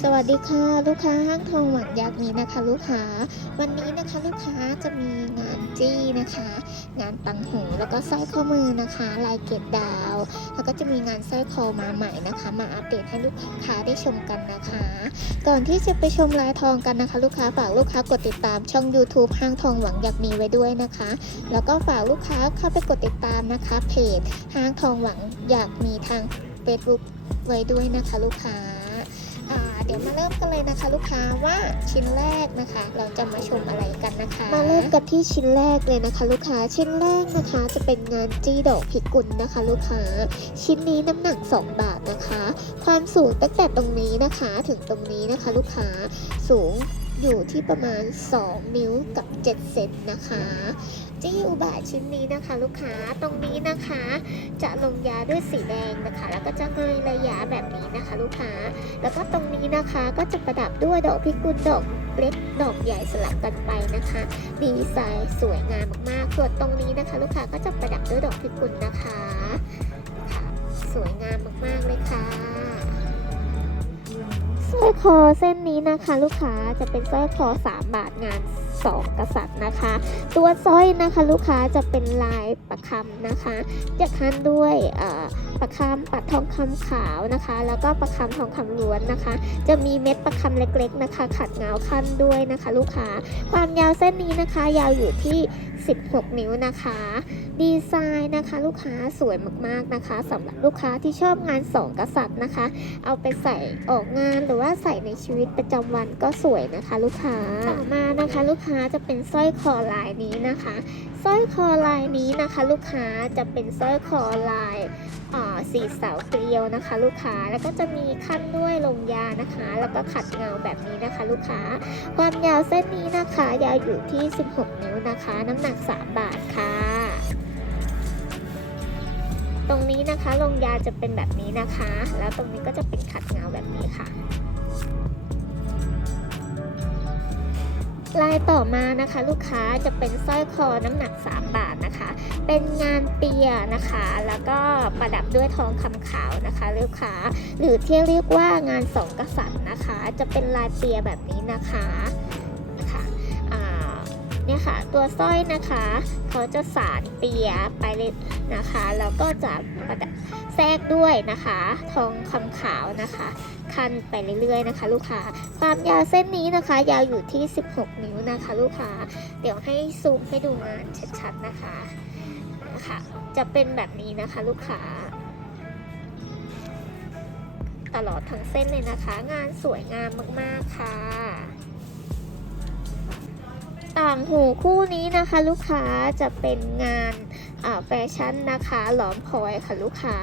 สวัสดีค่ะ ลูกค้าห้างทองหวังยักษ์นี้นะคะ ลูกค้าวันนี้นะคะลูกค้าจะมีงานจี้นะคะ งานตังหูแล้วก็สร้อยข้อมือนะคะ ลายเกตดาว แล้วก็จะมีงานสร้อยคอมาใหม่นะคะ มาอัปเดตให้ลูกค้าได้ชมกันนะคะ ก่อนที่จะไปชมลายทองกันนะคะ ลูกค้าฝากลูกค้ากดติดตามช่อง YouTube ห้างทองหวังยักษ์มีไว้ด้วยนะคะ แล้วก็ฝากลูกค้าเข้าไปกดติดตามนะคะเพจห้างทองหวังอยากมีทาง Facebook ไว้ด้วยนะคะ ลูกค้า เดี๋ยวมาเริ่มกันเลยนะคะ ลูกค้าว่าชิ้นแรกนะคะ เราจะมาชมอะไรกันนะคะ มาเริ่มกันที่ชิ้นแรกเลยนะคะ ลูกค้าชิ้นแรกนะคะ จะเป็นงานจี้ดอกพิกุลนะคะ ลูกค้า ชิ้นนี้น้ำหนัก 2 บาทนะคะ ความสูงตั้งแต่ตรงนี้นะคะ ถึงตรงนี้นะคะ ลูกค้าสูง อยู่ที่ประมาณ 2 นิ้วกับ 7 เซนนะคะ จี้อุบาทชิ้นนี้นะคะ ลูกค้าตรงนี้นะคะ จะลงยาด้วยสีแดงนะคะ แล้วก็จะเงยระยะแบบนี้นะคะ ลูกค้า แล้วก็ตรงนี้นะคะก็จะประดับด้วยดอกพิกุลดอกเล็กดอกใหญ่สลับกันไปนะคะ ดีไซน์สวยงามมากๆ ส่วนตรงนี้นะคะ ลูกค้าก็จะประดับด้วยดอกพิกุลนะคะ สวยงามมากๆเลยค่ะ อยคอเส้นนี้นะคะลูกค้าจะเป็นสร้อยคอ 3 บาทงาน 2 กษัตริย์นะคะ ตัวสร้อยนะคะลูกค้าจะเป็นลายประคำนะคะ จะคันด้วยเอ่อ ประคำปัดทองคำขาวนะคะ แล้วก็ประคำทองคำล้วนนะคะ จะมีเม็ดประคำเล็กๆนะคะ ขัดเงาขั้นด้วยนะคะ ลูกค้าความยาวเส้นนี้นะคะ ยาวอยู่ที่ 16 นิ้วนะคะ ดีไซน์นะคะ ลูกค้าสวยมากๆนะคะสำหรับลูกค้าที่ชอบงาน2กษัตริย์นะคะ เอาไปใส่ออกงานหรือว่าใส่ในชีวิตประจำวันก็สวยนะคะ ลูกค้าต่อมานะคะ ลูกค้าจะเป็นสร้อยคอลายนี้นะคะสร้อยคอลายนี้นะคะ ลูกค้าจะเป็นสร้อยคอลายอ่า สีเสาเกลียวนะคะ ลูกค้าแล้วก็จะมีขั้นด้วยลงยานะคะ แล้วก็ขัดเงาแบบนี้นะคะ ลูกค้า ความยาวเส้นนี้นะคะ ยาวอยู่ที่ 16 นิ้วนะคะ น้ำหนัก 3 บาทค่ะตรงนี้นะคะลงยาจะเป็นแบบนี้นะคะ แล้วตรงนี้ก็จะเป็นขัดเงาแบบนี้ค่ะลายต่อมานะคะ ลูกค้าจะเป็นสร้อยคอน้ำหนัก 3 บาท เป็นงานเปียนะคะ แล้วก็ประดับด้วยทองคำขาวนะคะลูกค้าหรือที่เรียกว่างานสองกษัตริย์นะคะ จะเป็นลายเปียแบบนี้นะคะนะคะเนี่ยค่ะตัวสร้อยนะคะเขาจะสารเปียไปเลยนะคะแล้วก็จะประดับแทรกด้วยนะคะ ทองคำขาวนะคะคันไปเรื่อยๆนะคะ ลูกค้าความยาวเส้นนี้นะคะ ยาวอยู่ที่ 16 นิ้วนะคะ ลูกค้า เดี๋ยวให้ซูมให้ดูงานชัดๆนะคะ คะจะเป็นแบบนี้นะคะลูกค้า ตลอดทั้งเส้นเลยนะคะ งานสวยงามมากๆค่ะต่างหูคู่นี้นะคะ ลูกค้าจะเป็นงานแฟชั่นนะคะ หลอมพลอยค่ะลูกค้า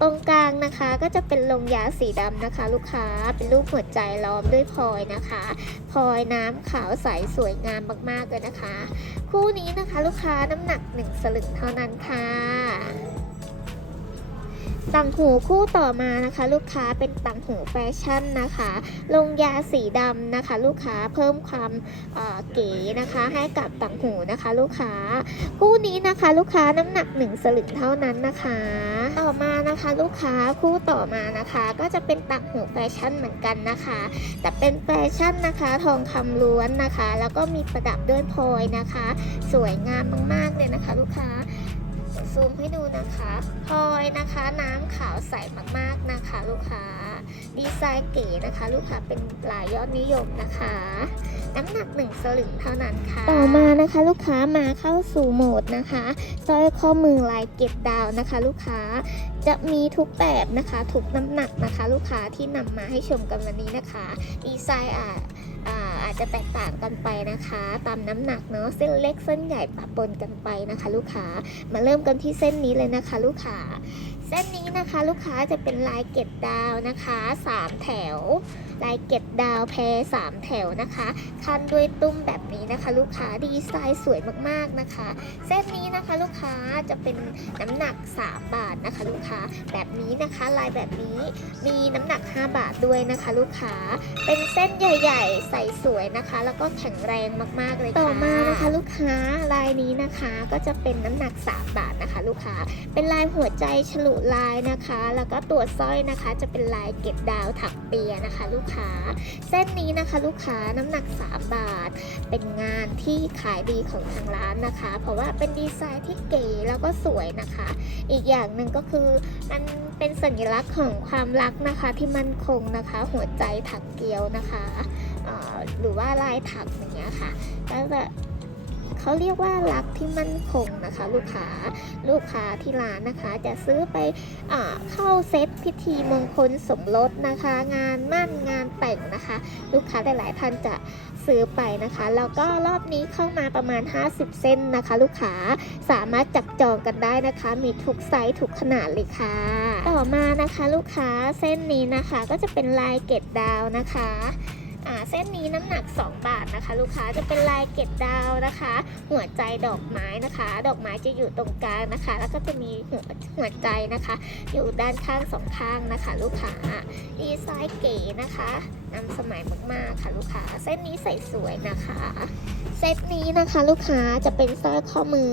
ตรงกลางนะคะก็จะเป็นลงยาสีดำนะคะ ลูกค้าเป็นรูปหัวใจล้อมด้วยพลอยนะคะพลอยน้ำขาวใสสวยงามมากๆเลยนะคะ คู่นี้นะคะ ลูกค้าน้ำหนัก 1 สลึงเท่านั้นค่ะต่างหูคู่ต่อมานะคะ ลูกค้าเป็นต่างหูแฟชั่นนะคะ ลงยาสีดำนะคะ ลูกค้าเพิ่มความเอ่อเก๋นะคะ ให้กับต่างหูนะคะ ลูกค้า คู่นี้นะคะ ลูกค้าน้ำหนัก 1 สลึงเท่านั้นนะคะ ต่อมานะคะลูกค้าคู่ต่อมานะคะ ก็จะเป็นตักหูแฟชั่นเหมือนกันนะคะ แต่เป็นแฟชั่นนะคะทองคำล้วนนะคะ แล้วก็มีประดับด้วยพลอยนะคะ สวยงามมากๆเลยนะคะ ลูกค้าซูมให้ดูนะคะพลอยนะคะ น้ำขาวใสมากๆ นะคะลูกค้า ดีไซน์เก๋นะคะ ลูกค้าเป็นลายยอดนิยมนะคะ น้ำหนักหนึ่งสลึงเท่านั้นค่ะ ต่อมานะคะลูกค้ามาเข้าสู่โหมดนะคะสร้อยข้อมือลายเก็บดาวนะคะ ลูกค้าจะมีทุกแบบนะคะทุกน้ำหนักนะคะ ลูกค้าที่นำมาให้ชมกันวันนี้นะคะ ดีไซน์อะอาจจะแตกต่างกันไปนะคะ ตามน้ำหนักเนาะเส้นเล็กเส้นใหญ่ปะปนกันไปนะคะ ลูกค้ามาเริ่มกันที่เส้นนี้เลยนะคะ ลูกค้าเส้นนี้ นะคะ ลูกค้าจะเป็นลายเก็ดดาวนะคะ 3 แถว ลายเก็ดดาวแพรสามแถวนะคะคันด้วยตุ้มแบบนี้นะคะ ลูกค้าดีไซน์สวยมากๆนะคะ เส้นนี้นะคะลูกค้าจะเป็นน้ำหนัก 3 บาทนะคะ ลูกค้าแบบนี้นะคะ ลายแบบนี้มีน้ำหนัก 5 บาทด้วยนะคะ ลูกค้าเป็นเส้นใหญ่ ๆ ใส่สวยนะคะ แล้วก็แข็งแรงมากๆเลยต่อมานะคะลูกค้าลายนี้นะคะก็จะเป็นน้ำหนัก 3 บาทนะคะ ลูกค้าเป็นลายหัวใจฉลุลายนะคะ แล้วก็ตัวสร้อยนะคะจะเป็นลายเกล็ดดาวถักเปียนะคะ ลูกค้า เส้นนี้นะคะลูกค้าน้ำหนัก 3 บาท เป็นงานที่ขายดีของทางร้านนะคะ เพราะว่าเป็นดีไซน์ที่เก๋แล้วก็สวยนะคะ อีกอย่างหนึ่งก็คือมันเป็นสัญลักษณ์ของความรักนะคะที่มั่นคงนะคะ หัวใจถักเกลียวนะคะหรือว่าลายถักอย่างเงี้ยค่ะก็จะ เขาเรียกว่ารักที่มั่นคงนะคะ ลูกค้าลูกค้าที่ร้านนะคะ จะซื้อไปอเข้าเซตพิธีมงคลสมรสนะคะ งานมั่นงานแต่งนะคะ ลูกค้าหลายๆท่านจะซื้อไปนะคะแล้วก็รอบนี้เข้ามาประมาณ 50 เส้นนะคะ ลูกค้าสามารถจับจองกันได้นะคะ มีทุกไซส์ทุกขนาดเลยค่ะ ต่อมานะคะ ลูกค้าเส้นนี้นะคะก็จะเป็นลายเกตดาวนะคะ เส้นนี้น้ำหนัก 2 บาทนะคะ ลูกค้าจะเป็นลายเกตดาวนะคะ หัวใจดอกไม้นะคะ ดอกไม้จะอยู่ตรงกลางนะคะ แล้วก็จะมีหัวหัวใจนะคะ อยู่ด้านข้างสองข้างนะคะ ลูกค้าดีไซน์เก๋นะคะนำสมัยมากๆค่ะลูกค้า เส้นนี้ใส่สวยนะคะ เซตนี้นะคะลูกค้าจะเป็นสร้อยข้อมือ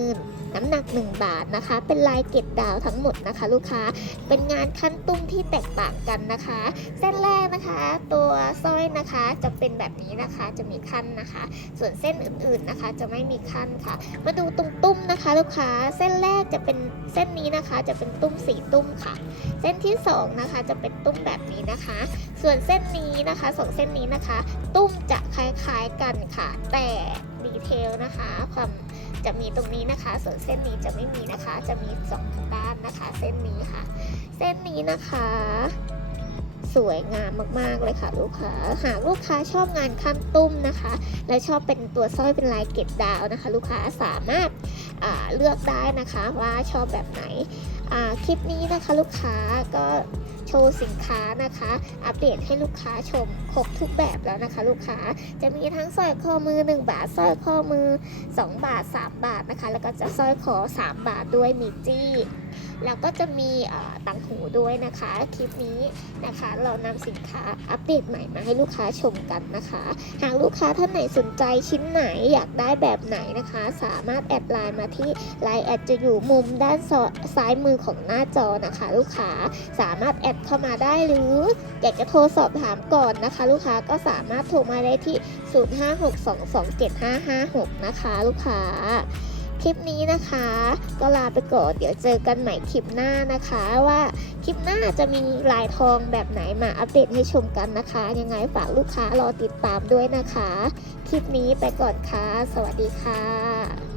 น้ำหนัก 1 บาทนะคะ เป็นลายเกล็ดดาวทั้งหมดนะคะ ลูกค้า เป็นงานขั้นตุ้มที่แตกต่างกันนะคะ เส้นแรกนะคะ ตัวสร้อยนะคะจะเป็นแบบนี้นะคะ จะมีขั้นนะคะ ส่วนเส้นอื่นๆนะคะ จะไม่มีขั้นค่ะ มาดูตรงตุ้มนะคะ ลูกค้า เส้นแรกจะเป็นเส้นนี้นะคะ จะเป็นตุ้มสีตุ้มค่ะ เส้นที่สองนะคะ จะเป็นตุ้มแบบนี้นะคะ ส่วนเส้นนี้นะคะสองเส้นนี้นะคะ ตุ้มจะคล้ายๆกันค่ะ แต่ดีเทลนะคะความจะมีตรงนี้นะคะ ส่วนเส้นนี้จะไม่มีนะคะ จะมีสองด้านนะคะ เส้นนี้ค่ะ เส้นนี้นะคะ สวยงามมากๆเลยค่ะลูกค้า หากลูกค้าชอบงานขั้นตุ้มนะคะ และชอบเป็นตัวสร้อยเป็นลายเกล็ดดาวนะคะ ลูกค้าสามารถเลือกได้นะคะว่าชอบแบบไหนคลิปนี้นะคะลูกค้าก็โชว์สินค้านะคะ อัปเดตให้ลูกค้าชมครบทุกแบบแล้วนะคะ ลูกค้าจะมีทั้งสร้อยข้อมือ 1 บาทสร้อยข้อมือ 2 บาท 3 บาทนะคะ แล้วก็จะสร้อยคอ3 บาทด้วยมีจี้ แล้วก็จะมีตังหูด้วยนะคะ คลิปนี้นะคะ เรานำสินค้าอัปเดตใหม่มาให้ลูกค้าชมกันนะคะ หากลูกค้าท่านไหนสนใจชิ้นไหนอยากได้แบบไหนนะคะ สามารถแอดไลน์มาที่ไลน์แอดจะอยู่มุมด้านซ้ายมือของหน้าจอนะคะ ลูกค้าสามารถแอดเข้ามาได้หรืออยากจะโทรสอบถามก่อนนะคะ ลูกค้าก็สามารถโทรมาได้ที่ 0562275556นะคะ ลูกค้า ลิปนี้นะคะ ก็ลาไปก่อนเดี๋ยวเจอกันใหม่คลิปหน้านะคะว่าคลิปหน้าจะมีลายทองแบบไหนมาอัปเดตให้ชมกันนะคะ ยังไงฝากลูกค้ารอติดตามด้วยนะคะ คลิปนี้ไปก่อนค่ะ สวัสดีค่ะ